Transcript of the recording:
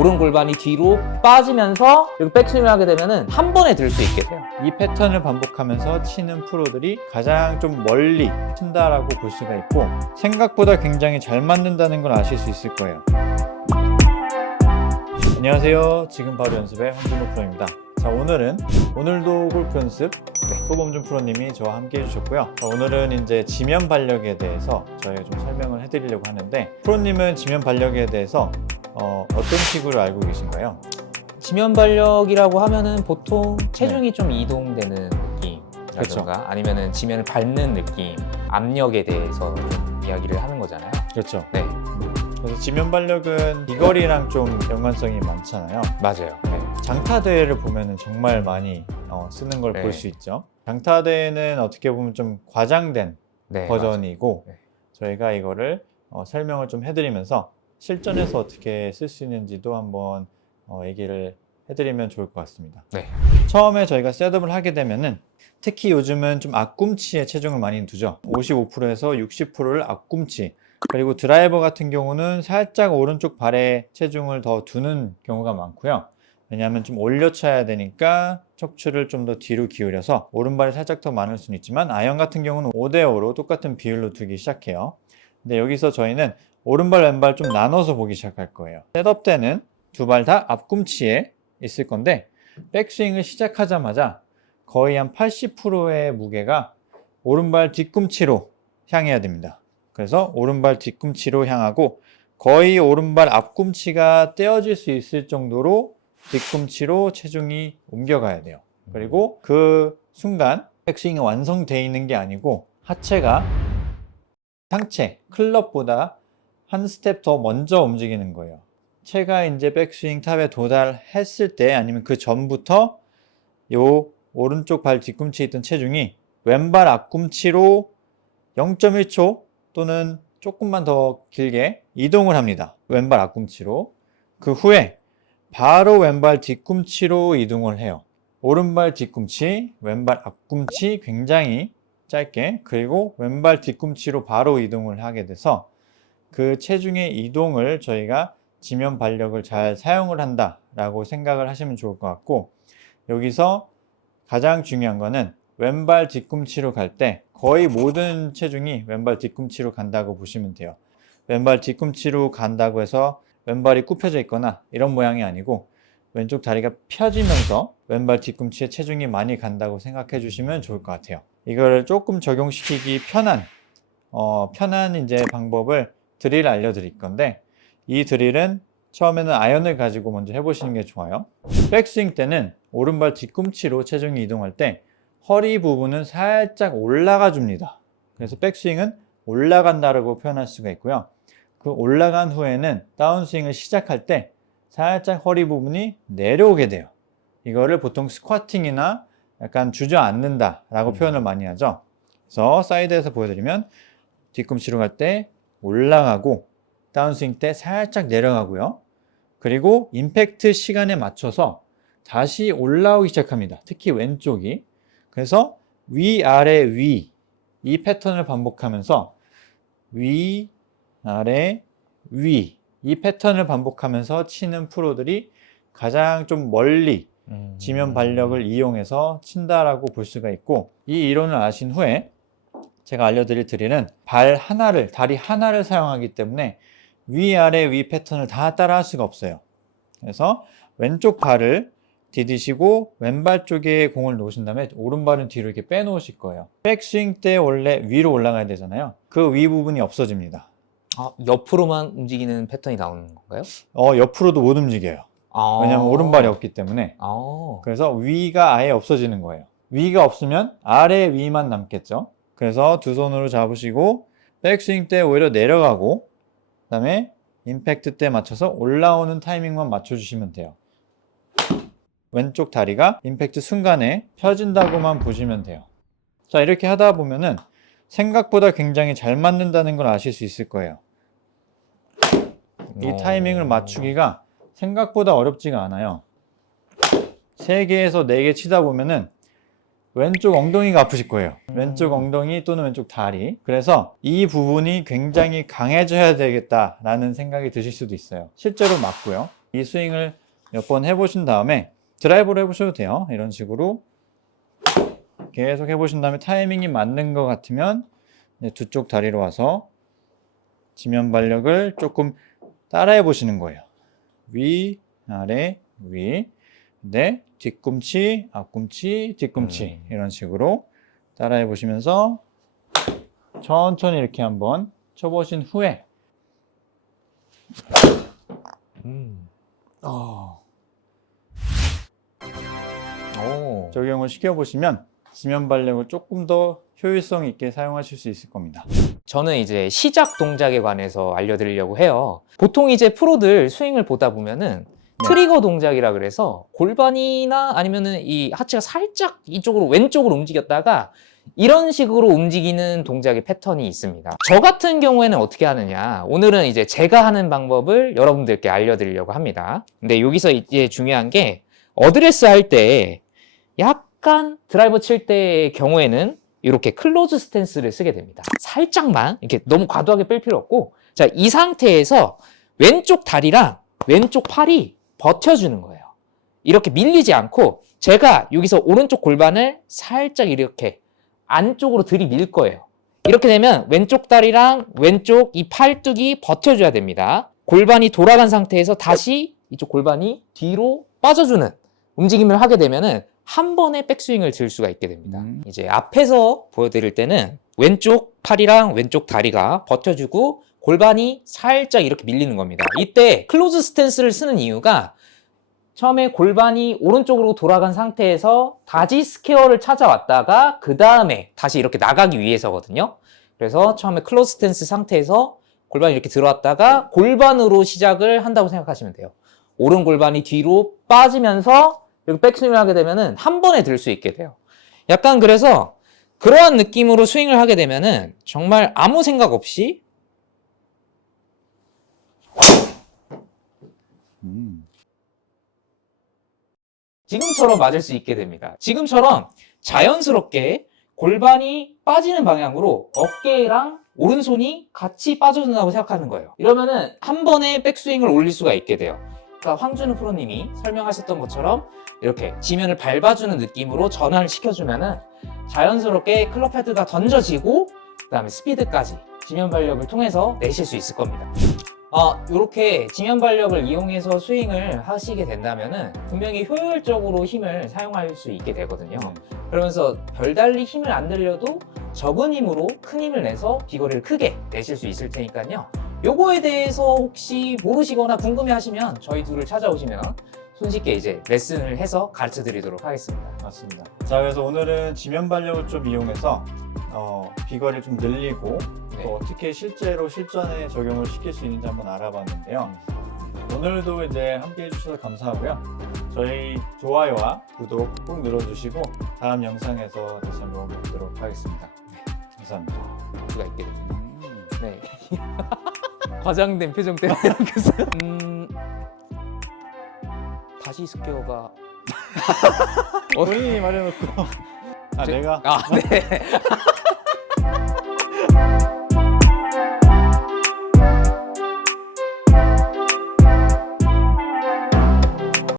오른 골반이 뒤로 빠지면서 여기 백스윙을 하게 되면은 한 번에 들 수 있게 돼요. 이 패턴을 반복하면서 치는 프로들이 가장 좀 멀리 친다라고 볼 수가 있고, 생각보다 굉장히 잘 맞는다는 걸 아실 수 있을 거예요. 안녕하세요. 지금 바로 연습의 황진호 프로입니다. 자, 오늘도 골프 연습 소범준 프로님이 저와 함께 해주셨고요. 자, 오늘은 이제 지면 발력에 대해서 저희가 좀 설명을 해드리려고 하는데, 프로님은 지면 발력에 대해서 어떤 식으로 알고 계신가요? 지면 발력이라고 하면은 보통 체중이 좀 이동되는 느낌이라든가 그렇죠. 아니면은 지면을 밟는 느낌, 압력에 대해서 좀 이야기를 하는 거잖아요. 그렇죠. 네, 그래서 지면 발력은 비거리랑 좀 연관성이 많잖아요. 맞아요. 네. 장타 대회를 보면은 정말 많이 쓰는 걸 네. 볼 수 있죠. 장타 대회는 어떻게 보면 좀 과장된 네, 버전이고, 맞아요. 네. 저희가 이거를 설명을 좀 해드리면서 실전에서 어떻게 쓸 수 있는지도 한번 얘기를 해드리면 좋을 것 같습니다. 네. 처음에 저희가 셋업을 하게 되면은, 특히 요즘은 좀 앞꿈치에 체중을 많이 두죠. 55%에서 60%를 앞꿈치, 그리고 드라이버 같은 경우는 살짝 오른쪽 발에 체중을 더 두는 경우가 많고요. 왜냐하면 좀 올려쳐야 되니까 척추를 좀 더 뒤로 기울여서 오른발이 살짝 더 많을 수는 있지만, 아이언 같은 경우는 5대5로 똑같은 비율로 두기 시작해요. 근데 여기서 저희는 오른발 왼발 좀 나눠서 보기 시작할 거예요. 셋업 때는 두 발 다 앞꿈치에 있을 건데, 백스윙을 시작하자마자 거의 한 80%의 무게가 오른발 뒤꿈치로 향해야 됩니다. 그래서 오른발 뒤꿈치로 향하고, 거의 오른발 앞꿈치가 떼어질 수 있을 정도로 뒤꿈치로 체중이 옮겨가야 돼요. 그리고 그 순간 백스윙이 완성되어 있는 게 아니고, 하체가 상체, 클럽보다 한 스텝 더 먼저 움직이는 거예요. 체가 이제 백스윙 탑에 도달했을 때, 아니면 그 전부터 요 오른쪽 발 뒤꿈치에 있던 체중이 왼발 앞꿈치로 0.1초 또는 조금만 더 길게 이동을 합니다. 왼발 앞꿈치로. 그 후에 바로 왼발 뒤꿈치로 이동을 해요. 오른발 뒤꿈치, 왼발 앞꿈치 굉장히 짧게, 그리고 왼발 뒤꿈치로 바로 이동을 하게 돼서 그 체중의 이동을 저희가 지면 발력을 잘 사용을 한다라고 생각을 하시면 좋을 것 같고, 여기서 가장 중요한 거는 왼발 뒤꿈치로 갈 때 거의 모든 체중이 왼발 뒤꿈치로 간다고 보시면 돼요. 왼발 뒤꿈치로 간다고 해서 왼발이 굽혀져 있거나 이런 모양이 아니고, 왼쪽 다리가 펴지면서 왼발 뒤꿈치에 체중이 많이 간다고 생각해 주시면 좋을 것 같아요. 이걸 조금 적용시키기 편한 이제 방법을 드릴 알려드릴 건데, 이 드릴은 처음에는 아이언을 가지고 먼저 해보시는 게 좋아요. 백스윙 때는 오른발 뒤꿈치로 체중이 이동할 때 허리 부분은 살짝 올라가 줍니다. 그래서 백스윙은 올라간다라고 표현할 수가 있고요. 그 올라간 후에는 다운스윙을 시작할 때 살짝 허리 부분이 내려오게 돼요. 이거를 보통 스쿼팅이나 약간 주저앉는다 라고 표현을 많이 하죠. 그래서 사이드에서 보여드리면, 뒤꿈치로 갈 때 올라가고, 다운스윙 때 살짝 내려가고요. 그리고 임팩트 시간에 맞춰서 다시 올라오기 시작합니다. 특히 왼쪽이. 그래서 위, 아래, 위, 이 패턴을 반복하면서 위, 아래, 위, 이 패턴을 반복하면서 치는 프로들이 가장 좀 멀리 지면 발력을 이용해서 친다라고 볼 수가 있고, 이 이론을 아신 후에 제가 알려드릴 드릴은 다리 하나를 사용하기 때문에 위아래 위 패턴을 다 따라 할 수가 없어요. 그래서 왼쪽 발을 디디시고 왼발 쪽에 공을 놓으신 다음에 오른발은 뒤로 이렇게 빼놓으실 거예요. 백스윙 때 원래 위로 올라가야 되잖아요. 그 위 부분이 없어집니다. 옆으로만 움직이는 패턴이 나오는 건가요? 옆으로도 못 움직여요. 왜냐면 오른발이 없기 때문에. 그래서 위가 아예 없어지는 거예요. 위가 없으면 아래 위만 남겠죠. 그래서 두 손으로 잡으시고 백스윙 때 오히려 내려가고, 그 다음에 임팩트 때 맞춰서 올라오는 타이밍만 맞춰주시면 돼요. 왼쪽 다리가 임팩트 순간에 펴진다고만 보시면 돼요. 자, 이렇게 하다 보면은 생각보다 굉장히 잘 맞는다는 걸 아실 수 있을 거예요. 이 타이밍을 맞추기가 생각보다 어렵지가 않아요. 3개에서 4개 치다 보면은 왼쪽 엉덩이가 아프실 거예요. 왼쪽 엉덩이 또는 왼쪽 다리. 그래서 이 부분이 굉장히 강해져야 되겠다라는 생각이 드실 수도 있어요. 실제로 맞고요. 이 스윙을 몇 번 해보신 다음에 드라이버로 해보셔도 돼요. 이런 식으로 계속 해보신 다음에 타이밍이 맞는 것 같으면 이제 두 쪽 다리로 와서 지면 발력을 조금 따라해 보시는 거예요. 위, 아래, 위. 네, 뒤꿈치, 앞꿈치, 뒤꿈치. 이런 식으로 따라해 보시면서 천천히 이렇게 한번 쳐보신 후에 오. 적용을 시켜보시면 지면 발력을 조금 더 효율성 있게 사용하실 수 있을 겁니다. 저는 이제 시작 동작에 관해서 알려드리려고 해요. 보통 이제 프로들 스윙을 보다 보면은 트리거 동작이라 그래서 골반이나 아니면은 이 하체가 살짝 이쪽으로 왼쪽으로 움직였다가 이런 식으로 움직이는 동작의 패턴이 있습니다. 저 같은 경우에는 어떻게 하느냐, 오늘은 이제 제가 하는 방법을 여러분들께 알려드리려고 합니다. 근데 여기서 이제 중요한 게 어드레스 할 때 약간 드라이버 칠 때의 경우에는 이렇게 클로즈 스탠스를 쓰게 됩니다. 살짝만 이렇게 너무 과도하게 뺄 필요 없고, 자, 이 상태에서 왼쪽 다리랑 왼쪽 팔이 버텨주는 거예요. 이렇게 밀리지 않고 제가 여기서 오른쪽 골반을 살짝 이렇게 안쪽으로 들이밀 거예요. 이렇게 되면 왼쪽 다리랑 왼쪽 이 팔뚝이 버텨줘야 됩니다. 골반이 돌아간 상태에서 다시 이쪽 골반이 뒤로 빠져주는 움직임을 하게 되면은 한 번에 백스윙을 들 수가 있게 됩니다. 이제 앞에서 보여드릴 때는 왼쪽 팔이랑 왼쪽 다리가 버텨주고 골반이 살짝 이렇게 밀리는 겁니다. 이때 클로즈 스탠스를 쓰는 이유가 처음에 골반이 오른쪽으로 돌아간 상태에서 다지 스퀘어를 찾아왔다가 그 다음에 다시 이렇게 나가기 위해서거든요. 그래서 처음에 클로즈 스탠스 상태에서 골반이 이렇게 들어왔다가 골반으로 시작을 한다고 생각하시면 돼요. 오른 골반이 뒤로 빠지면서 이렇게 백스윙을 하게 되면은 한 번에 들 수 있게 돼요. 약간 그래서 그러한 느낌으로 스윙을 하게 되면은 정말 아무 생각 없이 지금처럼 맞을 수 있게 됩니다. 지금처럼 자연스럽게 골반이 빠지는 방향으로 어깨랑 오른손이 같이 빠져준다고 생각하는 거예요. 이러면은 한 번에 백스윙을 올릴 수가 있게 돼요. 그러니까 황준우 프로님이 설명하셨던 것처럼 이렇게 지면을 밟아주는 느낌으로 전환을 시켜주면은 자연스럽게 클럽 헤드가 던져지고 그 다음에 스피드까지 지면 발력을 통해서 내실 수 있을 겁니다. 이렇게 지면 발력을 이용해서 스윙을 하시게 된다면은 분명히 효율적으로 힘을 사용할 수 있게 되거든요. 그러면서 별달리 힘을 안 들여도 적은 힘으로 큰 힘을 내서 비거리를 크게 내실 수 있을 테니까요. 요거에 대해서 혹시 모르시거나 궁금해 하시면 저희 둘을 찾아오시면 손쉽게 이제 레슨을 해서 가르쳐 드리도록 하겠습니다. 맞습니다. 자, 그래서 오늘은 지면 발력을 좀 이용해서 비거리를 좀 늘리고 네. 또 어떻게 실제로 실전에 적용을 시킬 수 있는지 한번 알아봤는데요. 오늘도 이제 함께 해주셔서 감사하고요. 저희 좋아요와 구독 꼭 눌러주시고 다음 영상에서 다시 한번 뵙도록 하겠습니다. 네, 감사합니다. 수가 있게 됩니다. 네. 과장된 표정 때문에 그래서 다시 스퀘어가 본인이 말해놓고 제- 내가 네.